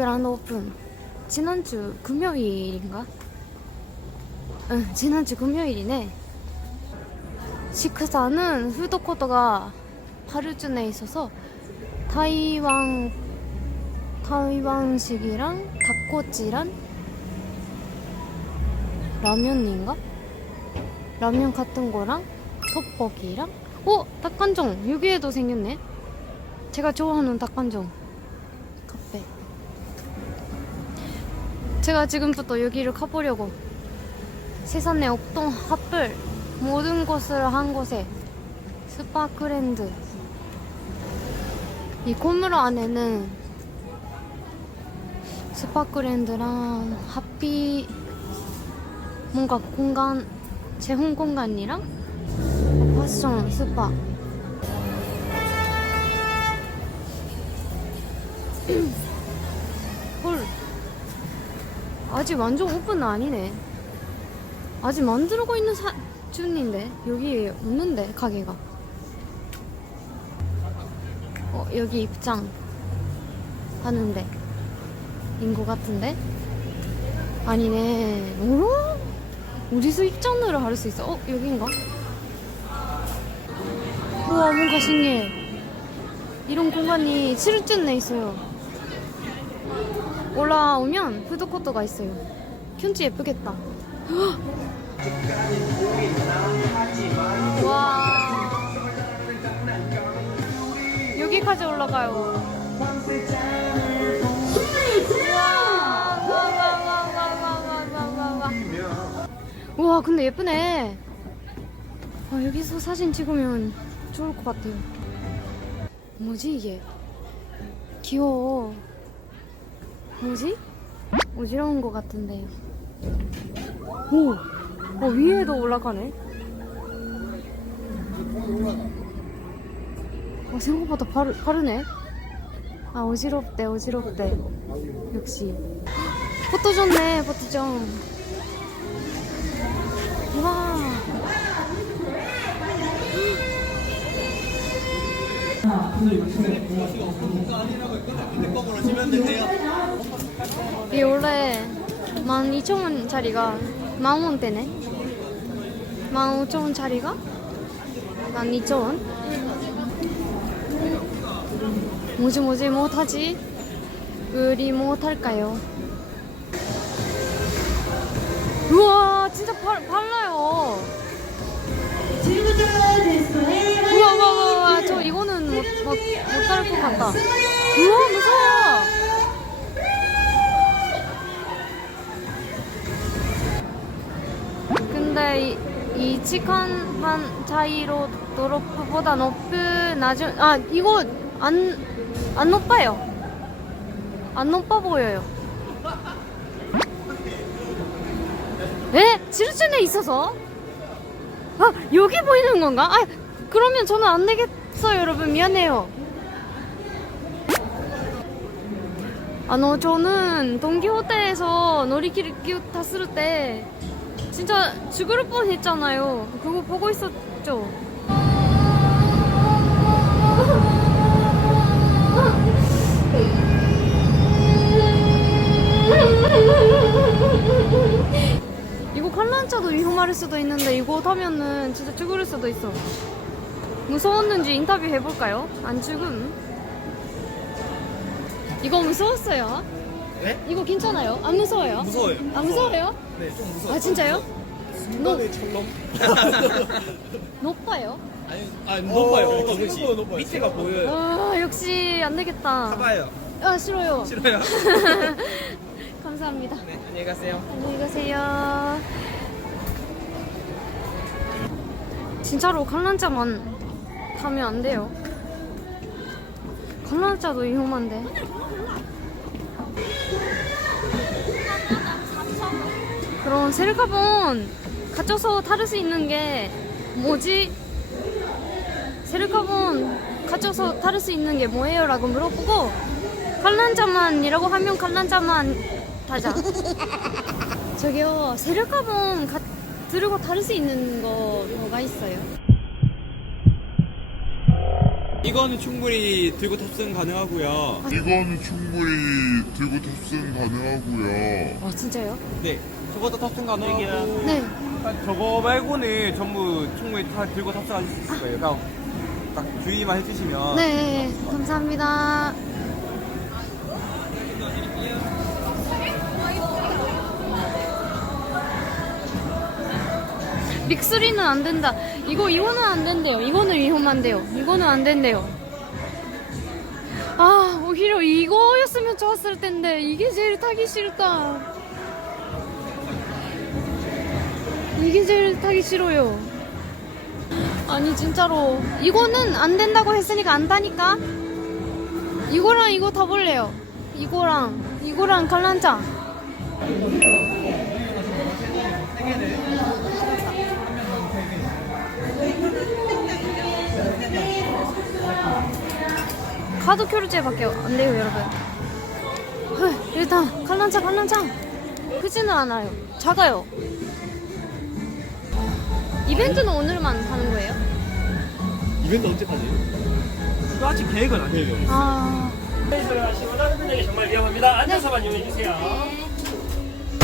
그란드 오픈 지난주 금요일인가? 응 지난주 금요일이네 식사는 푸드코트가 하루쯤에 있어서 타이완 타이완식이랑 닭꼬치랑 라면인가? 라면 같은 거랑 떡볶이랑 어? 닭간정 여기에도 생겼네 제가 좋아하는 닭간정 제가 지금부터 여기를 가보려고 세상에 없던 핫플 모든 것을 한 곳에 스파크랜드. 이 건물 안에는 스파크랜드랑 하피 뭔가 공간 재혼 공간이랑 패션 스파 아직 완전 오픈은 아니네. 아직 만들고 있는 사, 중인데 여기 없는데 가게가. 어 여기 입장 하는데. 인것 같은데? 아니네. 오 어디서 입장료를 할 수 있어? 어 여긴가? 우와 뭔가 신기해. 이런 공간이 칠준내 있어요 올라오면 푸드코트가 있어요. 큐티 예쁘겠다. 와. 여기까지 올라가요. 우와 근데 예쁘네 아, 여기서 사진 찍으면 좋을 것 같아요 뭐지 이게 귀여워 뭐지? 어지러운 것 같은데. 오! 어, 위에도 올라가네. 어, 생각보다 바르, 바르네. 아 어지럽대 어지럽대. 역시. 포토 좋네 포토 좀 이 원래 12,000원짜리가 만원대네 15,000원짜리가 12,000원 뭐지 뭐지 뭐 타지? 우리 뭐 탈까요? 우와 진짜 발, 발라요 우와 우와 우와 우와 저 이거는 못못탈것 같다 우와 무서워 근데 이, 이 직한 반 차이로 도로프보다 높은 나중 아 이거 안 안 높아요 안 높아 보여요 에? 지르천에 있어서? 아 여기 보이는 건가? 아 그러면 저는 안 내겠 어요 여러분 미안해요 아, 너 저는 동기호텔에서 놀이기를 탔을 때 진짜 죽을 뻔 했잖아요. 그거 보고 있었죠. 이거 관람차도 위험할 수도 있는데 이거 타면은 진짜 죽을 수도 있어. 무서웠는지 인터뷰 해볼까요? 안 죽음. 이거 무서웠어요? 네? 이거 괜찮아요? 안 무서워요? 무서워요. 안 무서워요? 네, 좀 무서워요. 아 진짜요? 순간의 철렁. 높아요? 아니, 아, 높아요. 그것이 높아요. 밑에가 보여요. 아 역시 안 되겠다. 타봐요. 아 싫어요. 싫어요? 감사합니다. 네, 안녕히 가세요. 안녕히 가세요. 진짜로 관람차만 타면 안 돼요. 관람차도 위험한데. 그럼 세르카본 갇혀서 탈 수 있는 게 뭐지? 세르카본 갇혀서 탈 수 있는 게 뭐예요? 라고 물어보고 관람차만이라고 하면 관람차만 타자. 저기요, 세르카본 가, 들고 탈 수 있는 거 뭐가 있어요? 이거는 충분히 들고 탑승 가능하고요. 이거는 충분히 들고 탑승 가능하고요. 아 진짜요? 네, 저것도 탑승 가능하고. 네. 저거 말고는 전부 충분히 다 들고 탑승하실 수 있을 거예요. 그냥 딱 주의만 해주시면. 네, 감사합니다. 믹스리는 안 된다. 이거 이거는 안 된대요. 이거는 위험한데요. 이거는 안 된대요. 아 오히려 이거였으면 좋았을 텐데 이게 제일 타기 싫다. 이게 제일 타기 싫어요. 아니 진짜로 이거는 안 된다고 했으니까 안 타니까 이거랑 이거 타볼래요 이거랑 이거랑 갈란장 카드 교류제밖에 안 돼요 여러분 헐, 일단 갈란장 갈란장 크지는 않아요 작아요 이벤트는 오늘만 하는 거예요? 이벤트 언제까지? 그 아직 계획은 아니에요. 아 들어가시고 다른 분에게 정말 위험합니다. 앉아서만 이용해 주세요.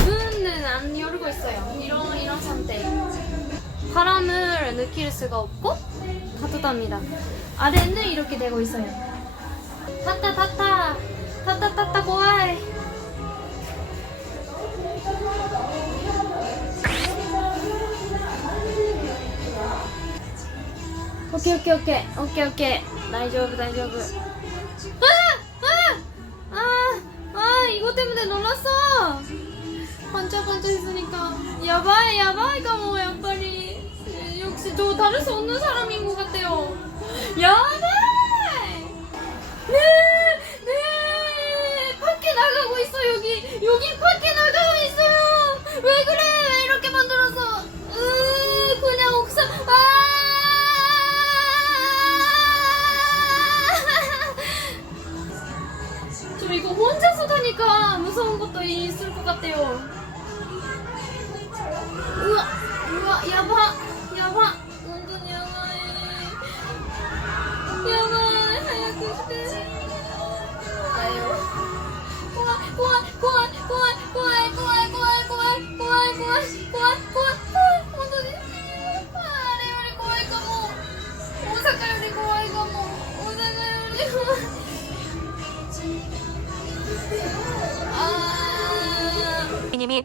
문은 안 열고 있어요. 이런 이런 상태. 바람을 느낄 수가 없고 따뜻합니다. 아래는 이렇게 되고 있어요. 立った。立った立った立った怖い。オッケーオッケーオッケー。オッケーオッケー。大丈夫大丈夫。あああああイゴテムで乗らそう。パンチャパンチャしすぎかやばいやばいかもやっぱり、えー、よくしどうたるそんなサラミンゴがったよ。やばい。 네! 네! 밖에 나가고 있어 여기 여기 밖에 나가고 있어요 왜 그래 왜 이렇게 만들어서 으 그냥 옥상 아 저 이거 혼자서 가니까 무서운 것도 있을 것 같아요. 우와, 우와, 야바, 야바,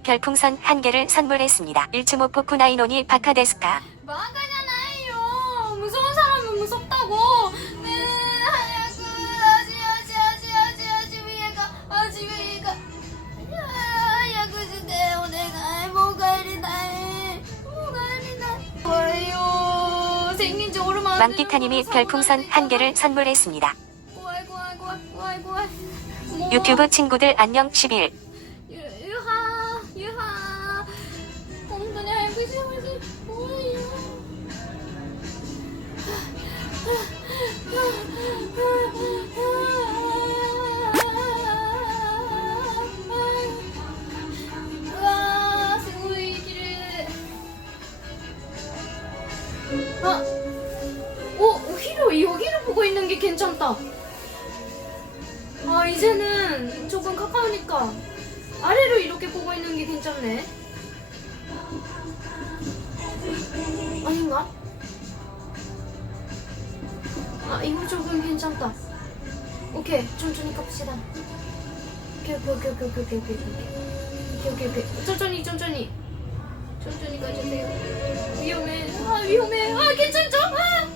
별풍선 한 개를 선물했습니다. 1층 포쿠 나이노니 바카데스카. 마가잖아요. 무서운 사람은 무섭다고. 네, 하얗고 아지 아지 아지 아지 아지 위에가 아지 위에가 하얗고 주대요 내가 모가리다이 모가리다이 뭐예요 생긴 지 오르마 망기타님이 별풍선 한 개를 선물했습니다. 뭐? 유튜브 친구들 안녕 11. わーすごい綺麗あおお昼여기를 보고 있는 게 괜찮다 아 이제는 조금 가까우니까 아래로 이렇게 보고 있는 게 괜찮네 아 이거 조금 괜찮다 오케이 천천히 갑시다 오케이 오케이 오케이 오케이 오케이 오케이 오케이 오케이 오케이 천천히 천천히 천천히 가주세요 위험해 아 위험해 아 괜찮죠? 아!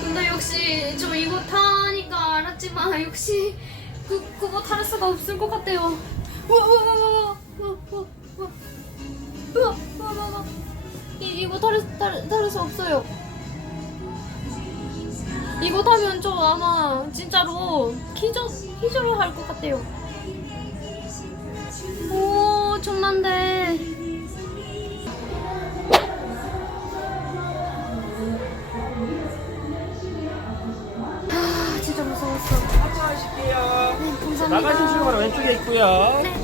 근데 역시 저 이거 타니까 알았지만 역시 그 그거 탈 수가 없을 것 같아요. 우와 우와 우와 우와 우와 우와 우와 우와 우와 우와 이 이거 탈 탈, 탈수 없어요. 이거 타면 저 아마 진짜로 기절 기절을 할 것 같아요. 오 좀만데. 아 진짜 무서웠어. 네, 감사합니다. 나가신 출구는 왼쪽에 있고요. 네.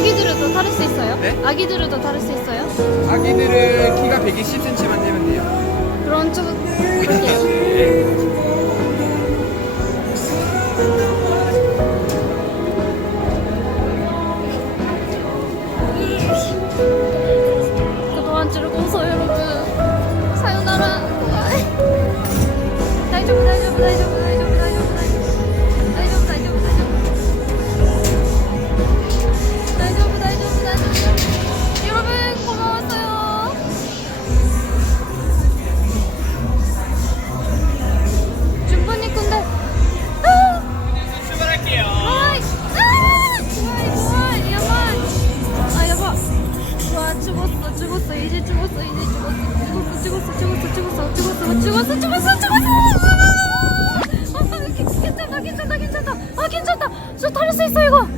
아기들도 타를 수 있어요? 네? 아기들도 타를 수 있어요? 아기들은 키가 120cm만 되면 돼요. 그런 쪽 그렇게요. 네. 그동안 즐거워서 여러분 사요나라 다이조부 다이조 어, 죽었어, 죽었어, 죽었어. 아, 괜- 괜찮다, 괜찮다, 괜찮다. 아, 괜찮다. 저 다를 수 있어, 이거.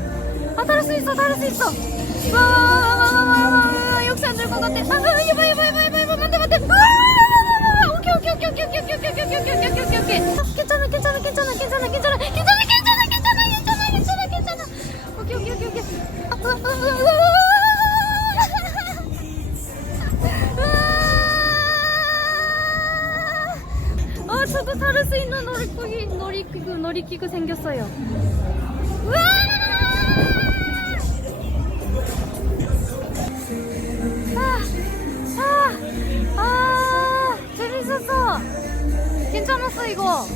아, 다를 수 있어, 다를 수 있어. 와, 와, 와, 와, 와, 와, 와, 와, 역시 안 될 것 같아. 아, 아, 이봐, 이봐, 이봐, 이봐, 이봐, 맞대. 아, 오케이, 오케이, 오케이, 오케이, 오케이, 오케이, 오케이, 오케이, 오케이, 오케이, 오케이. 아, 괜찮아, 괜찮아, 괜찮아, 괜찮아, 괜찮아, 괜찮아, 놀이기구 생겼어요. 우와! 아, 아, 아, 재밌었어. 괜찮았어, 이거.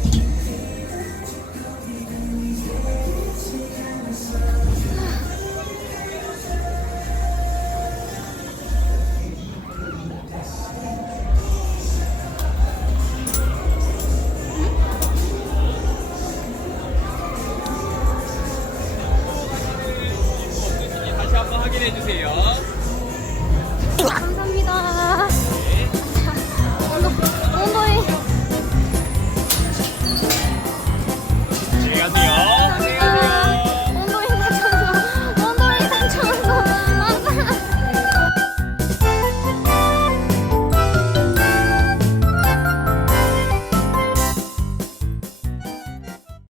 감사합니다.